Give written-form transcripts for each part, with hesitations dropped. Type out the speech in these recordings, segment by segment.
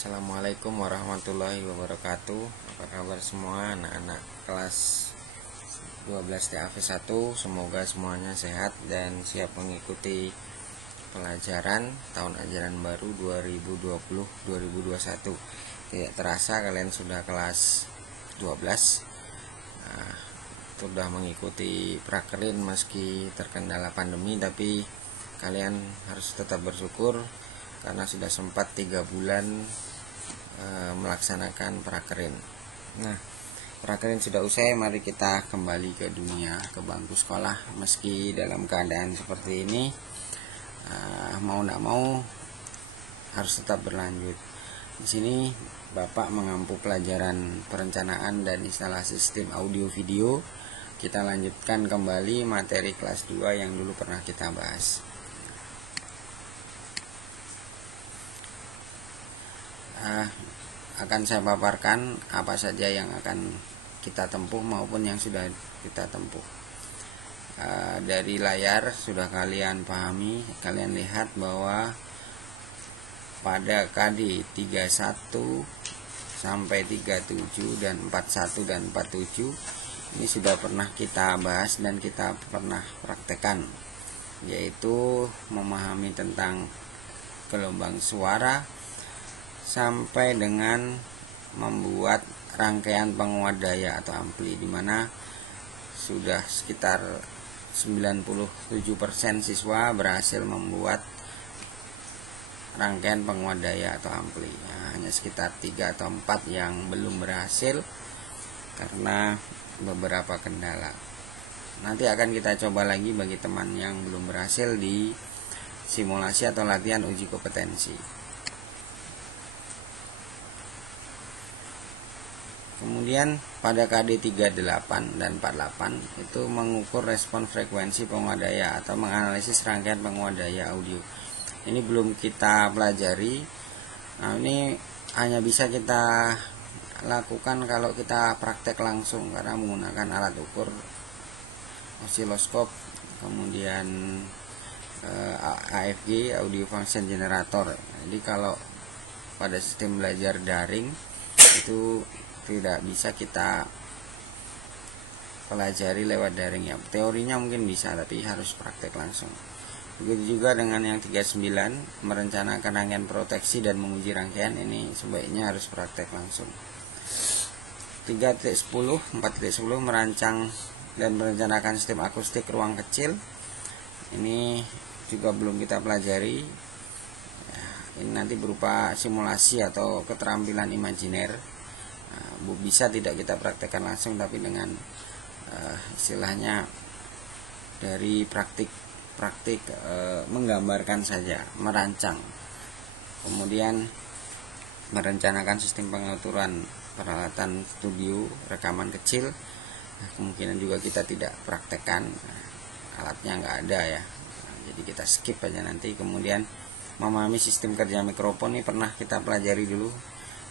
Assalamualaikum warahmatullahi wabarakatuh. Apa kabar semua anak-anak kelas 12 TAV 1? Semoga semuanya sehat dan siap mengikuti pelajaran tahun ajaran baru 2020-2021. Tidak terasa kalian sudah kelas 12. Sudah mengikuti prakerin meski terkendala pandemi, tapi kalian harus tetap bersyukur karena sudah sempat 3 bulan melaksanakan prakerin. Nah, prakerin sudah usai, mari kita kembali ke dunia, ke bangku sekolah. Meski dalam keadaan seperti ini, mau tidak mau harus tetap berlanjut. Di sini Bapak mengampu pelajaran perencanaan dan instalasi sistem audio video. Kita lanjutkan kembali materi kelas 2 yang dulu pernah kita bahas. Akan saya paparkan apa saja yang akan kita tempuh maupun yang sudah kita tempuh. Dari layar sudah kalian pahami, kalian lihat bahwa pada KD 31 sampai 37 dan 41 dan 47 ini sudah pernah kita bahas dan kita pernah praktekkan, yaitu memahami tentang gelombang suara sampai dengan membuat rangkaian penguat daya atau ampli, dimana sudah sekitar 97% siswa berhasil membuat rangkaian penguat daya atau ampli. Hanya sekitar 3 atau 4 yang belum berhasil karena beberapa kendala. Nanti akan kita coba lagi bagi teman yang belum berhasil di simulasi atau latihan uji kompetensi. Kemudian pada KD 38 dan 48 itu mengukur respon frekuensi penguat daya atau menganalisis rangkaian penguat daya audio. Ini belum kita pelajari. Nah, ini hanya bisa kita lakukan kalau kita praktek langsung karena menggunakan alat ukur osiloskop, kemudian AFG audio function generator. Jadi kalau pada sistem belajar daring itu tidak bisa kita pelajari lewat daring ya. Teorinya mungkin bisa, tapi harus praktek langsung. Begitu juga dengan yang 39, merencanakan rangkaian proteksi dan menguji rangkaian, ini sebaiknya harus praktek langsung. 3.10, 4.10 merancang dan merencanakan sistem akustik ruang kecil. Ini juga belum kita pelajari. Ini nanti berupa simulasi atau keterampilan imajiner. Bisa tidak kita praktekkan langsung, tapi dengan istilahnya dari praktik menggambarkan saja, merancang. Kemudian merencanakan sistem pengaturan peralatan studio rekaman kecil. Kemungkinan juga kita tidak praktekkan, alatnya nggak ada ya, jadi kita skip aja nanti. Kemudian memahami sistem kerja mikrofon, ini pernah kita pelajari dulu.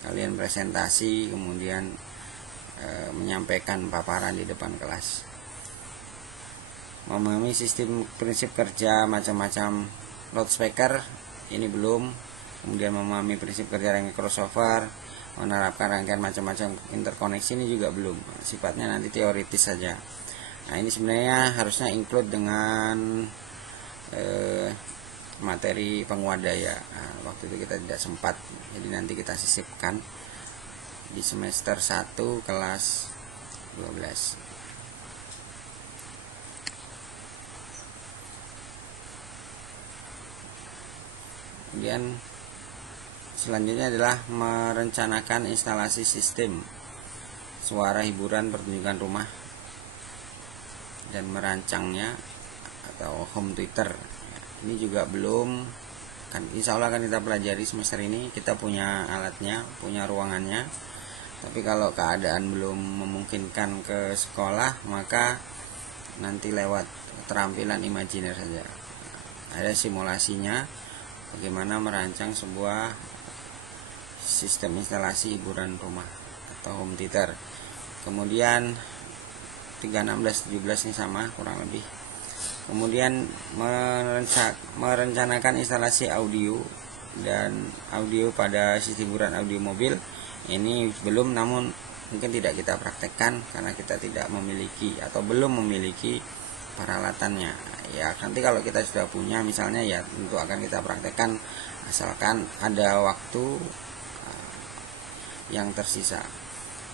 Kalian presentasi, kemudian menyampaikan paparan di depan kelas. Memahami sistem prinsip kerja macam-macam loudspeaker, ini belum. Kemudian memahami prinsip kerja rangkaian crossover, menerapkan rangkaian macam-macam interkoneksi, ini juga belum. Sifatnya nanti teoritis saja. Nah, ini sebenarnya harusnya include dengan materi penguat daya. Waktu itu kita tidak sempat, jadi nanti kita sisipkan di semester 1 kelas 12. Kemudian selanjutnya adalah merencanakan instalasi sistem suara hiburan pertunjukan rumah dan merancangnya atau home theater. Ini juga belum, kan insya Allah akan kita pelajari semester ini. Kita punya alatnya, punya ruangannya, tapi kalau keadaan belum memungkinkan ke sekolah, maka nanti lewat keterampilan imajiner saja. Ada simulasinya bagaimana merancang sebuah sistem instalasi hiburan rumah atau home theater. Kemudian 3, 16, 17 ini sama kurang lebih. Kemudian merencanakan instalasi audio dan audio pada sistem hiburan audio mobil ini belum, namun mungkin tidak kita praktekkan karena kita tidak memiliki atau belum memiliki peralatannya. Ya nanti kalau kita sudah punya misalnya, ya tentu akan kita praktekkan asalkan ada waktu yang tersisa.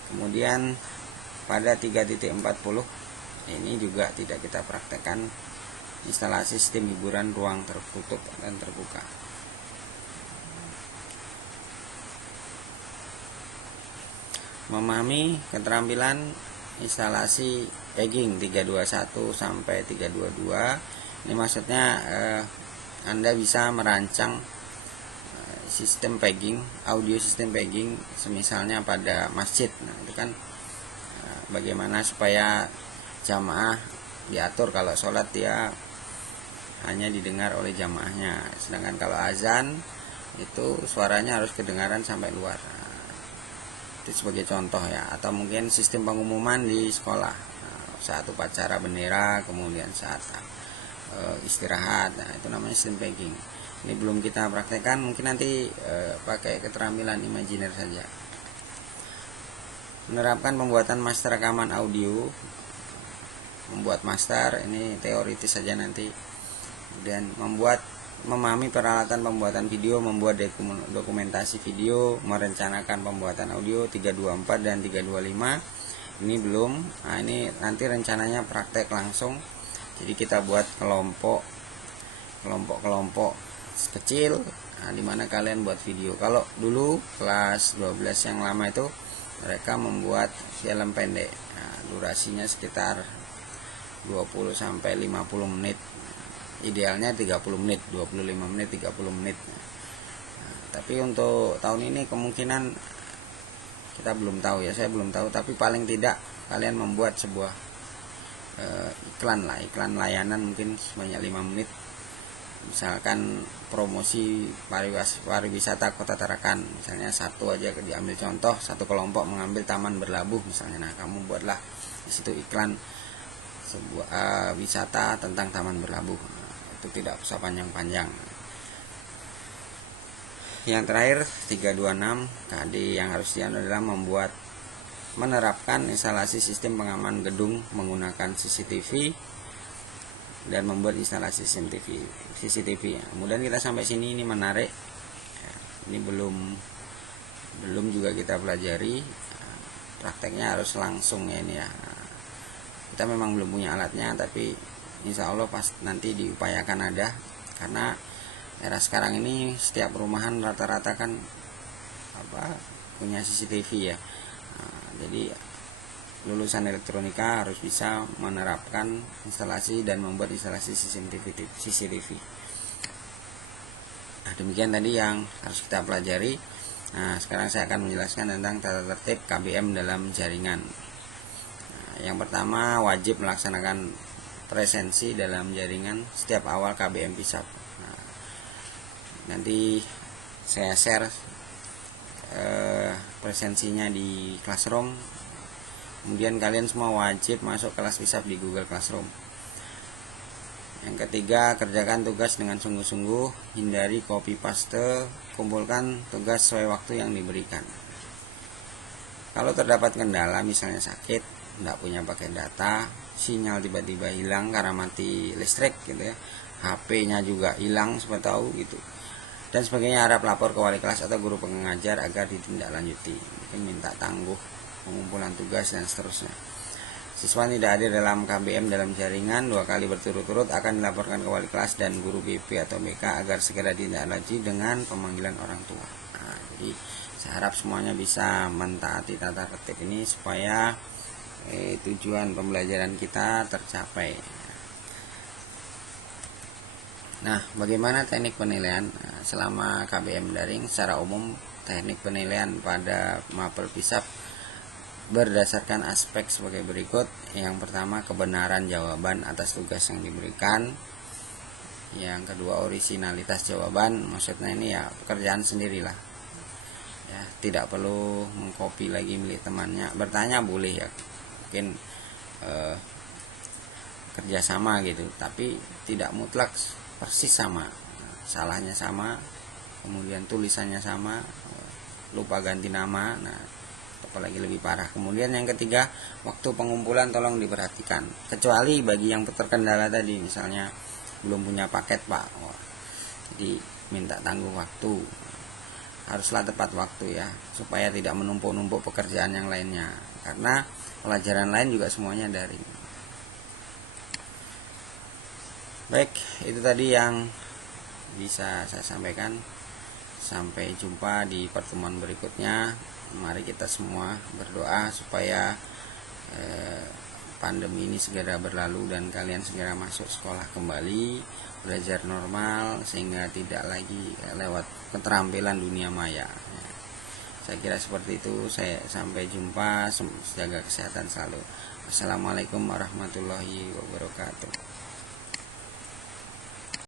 Kemudian pada 3.40 ini juga tidak kita praktekkan instalasi sistem hiburan ruang tertutup dan terbuka. Memahami keterampilan instalasi pegging 321 sampai 322. Ini maksudnya Anda bisa merancang sistem pegging, audio sistem pegging semisalnya pada masjid. Nah, itu kan bagaimana supaya jamaah diatur kalau sholat dia hanya didengar oleh jamaahnya, sedangkan kalau azan itu suaranya harus kedengaran sampai luar. Itu sebagai contoh ya. Atau mungkin sistem pengumuman di sekolah saat upacara bendera, kemudian saat istirahat. Nah, itu namanya sistem pegging. Ini belum kita praktekkan, mungkin nanti pakai keterampilan imajiner saja. Menerapkan pembuatan master rekaman audio. Membuat master ini teoritis saja nanti. Kemudian memahami peralatan pembuatan video, membuat dokumentasi video, merencanakan pembuatan audio 324 dan 325. Ini belum. Nah, ini nanti rencananya praktek langsung. Jadi kita buat kelompok kecil, nah, dimana kalian buat video. Kalau dulu kelas 12 yang lama itu mereka membuat film pendek. Nah, durasinya sekitar 20 sampai 50 menit. Idealnya 30 menit, 25 menit, 30 menit. Nah, tapi untuk tahun ini kemungkinan kita belum tahu ya, saya belum tahu, tapi paling tidak kalian membuat sebuah iklan layanan mungkin sebanyak 5 menit. Misalkan promosi pariwisata Kota Tarakan, misalnya satu aja diambil contoh, satu kelompok mengambil taman berlabuh misalnya. Nah, kamu buatlah di situ iklan sebuah wisata tentang taman berlabuh. Itu tidak usah panjang-panjang. Yang terakhir 326 KD yang harus dianu adalah menerapkan instalasi sistem pengaman gedung menggunakan CCTV dan membuat instalasi CCTV. Kemudian kita sampai sini, ini menarik. Ini belum juga kita pelajari. Prakteknya harus langsung ya ini ya. Kita memang belum punya alatnya, tapi insya Allah pas nanti diupayakan ada, karena era sekarang ini setiap perumahan rata-rata kan punya CCTV ya. Jadi lulusan elektronika harus bisa menerapkan instalasi dan membuat instalasi CCTV. Nah, demikian tadi yang harus kita pelajari. Nah, sekarang saya akan menjelaskan tentang tata tertib KBM dalam jaringan. Nah, yang pertama, wajib melaksanakan presensi dalam jaringan setiap awal KBM PISAP. Nah, nanti saya share presensinya di Classroom. Kemudian kalian semua wajib masuk kelas PISAP di Google Classroom. Yang ketiga, kerjakan tugas dengan sungguh-sungguh, hindari copy paste, kumpulkan tugas sesuai waktu yang diberikan. Kalau terdapat kendala, misalnya sakit, tidak punya pakai data, sinyal tiba-tiba hilang karena mati listrik gitu ya, HP-nya juga hilang siapa tahu gitu, dan sebagainya, harap lapor ke wali kelas atau guru pengajar agar ditindaklanjuti. Mungkin minta tangguh pengumpulan tugas dan seterusnya. Siswa tidak hadir dalam KBM dalam jaringan 2 kali berturut-turut akan dilaporkan ke wali kelas dan guru BP atau BK agar segera ditindaklanjuti dengan pemanggilan orang tua. Nah, jadi saya harap semuanya bisa mentaati tata tertib ini supaya tujuan pembelajaran kita tercapai. Nah, bagaimana teknik penilaian selama KBM daring? Secara umum, teknik penilaian pada mapel PISAP berdasarkan aspek sebagai berikut. Yang pertama, kebenaran jawaban atas tugas yang diberikan. Yang kedua, orisinalitas jawaban. Maksudnya ini ya pekerjaan sendirilah. Ya, tidak perlu mengcopy lagi milik temannya. Bertanya boleh ya, mungkin kerjasama gitu, tapi tidak mutlak persis sama. Salahnya sama, kemudian tulisannya sama, lupa ganti nama, nah apalagi lebih parah. Kemudian yang ketiga, waktu pengumpulan tolong diperhatikan, kecuali bagi yang terkendala tadi, misalnya belum punya paket Pak, jadi minta tangguh waktu, haruslah tepat waktu ya, supaya tidak menumpuk-numpuk pekerjaan yang lainnya, karena pelajaran lain juga semuanya daring. Baik, itu tadi yang bisa saya sampaikan. Sampai jumpa di pertemuan berikutnya. Mari kita semua berdoa supaya pandemi ini segera berlalu dan kalian segera masuk sekolah kembali, belajar normal, sehingga tidak lagi lewat keterampilan dunia maya. Saya kira seperti itu. Saya sampai jumpa, jaga kesehatan selalu. Assalamualaikum warahmatullahi wabarakatuh.